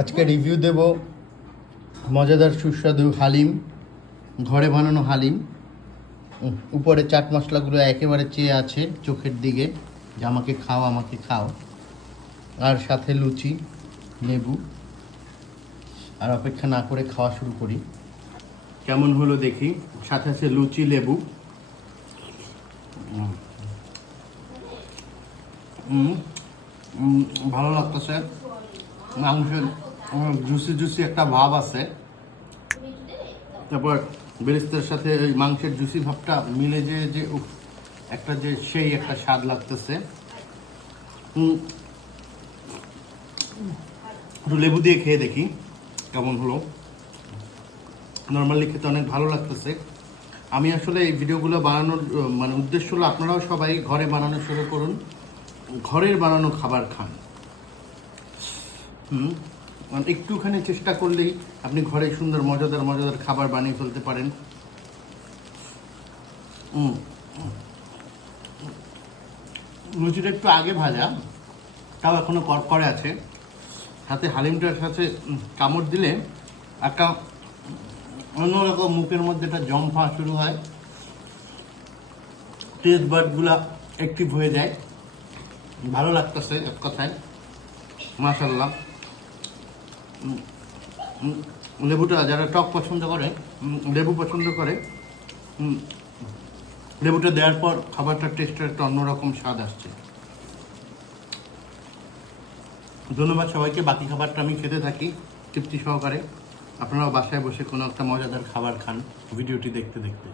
আজকে রিভিউ দেব মজাদার সুস্বাদু হালিম, ঘরে বানানো হালিম। উপরে চাট মশলাগুলো একেবারে চেয়ে আছে চোখের দিকে, যে আমাকে খাও আমাকে খাও। আর সাথে লুচি, লেবু। আর অপেক্ষা না করে খাওয়া শুরু করি। কেমন হলো দেখি। সাথে আছে লুচি, লেবু। ভালো লাগতেছে। মাংসের জুসি জুসি একটা ভাব আছে। তারপর বেরেস্তার সাথে ওই মাংসের জুসি ভাবটা মিলে যে যে একটা যে সেই একটা স্বাদ লাগতেছে। একটু লেবু দিয়ে খেয়ে দেখি কেমন হলো। নর্মালি খেতে অনেক ভালো লাগতেছে। আমি আসলে এই ভিডিওগুলো বানানোর মানে উদ্দেশ্য হলো আপনারাও সবাই ঘরে বানানো শুরু করুন, ঘরের বানানো খাবার খান। একটুখানি চেষ্টা করলেই আপনি ঘরে সুন্দর মজাদার মজাদার খাবার বানিয়ে ফেলতে পারেন। লুচিটা একটু আগে ভাজা, তাও এখনো করকরে আছে। সাথে হালিমটার সাথে কামড় দিলে একটা অন্যরকম মুখের মধ্যে একটা জম্পা শুরু হয়, টেস্ট বাডগুলা অ্যাক্টিভ হয়ে যায়। ভালো লাগতেছে এক কথায়, মাশাআল্লাহ। লেবুটা যারা টক পছন্দ করে, লেবু পছন্দ করে, লেবুটা দেওয়ার পর খাবারটার টেস্টের একটা অন্যরকম স্বাদ আসছে। ধন্যবাদ সবাইকে। বাকি খাবারটা আমি খেতে থাকি তৃপ্তি সহকারে। আপনারাও বাসায় বসে কোনো একটা মজাদার খাবার খান ভিডিওটি দেখতে দেখতে।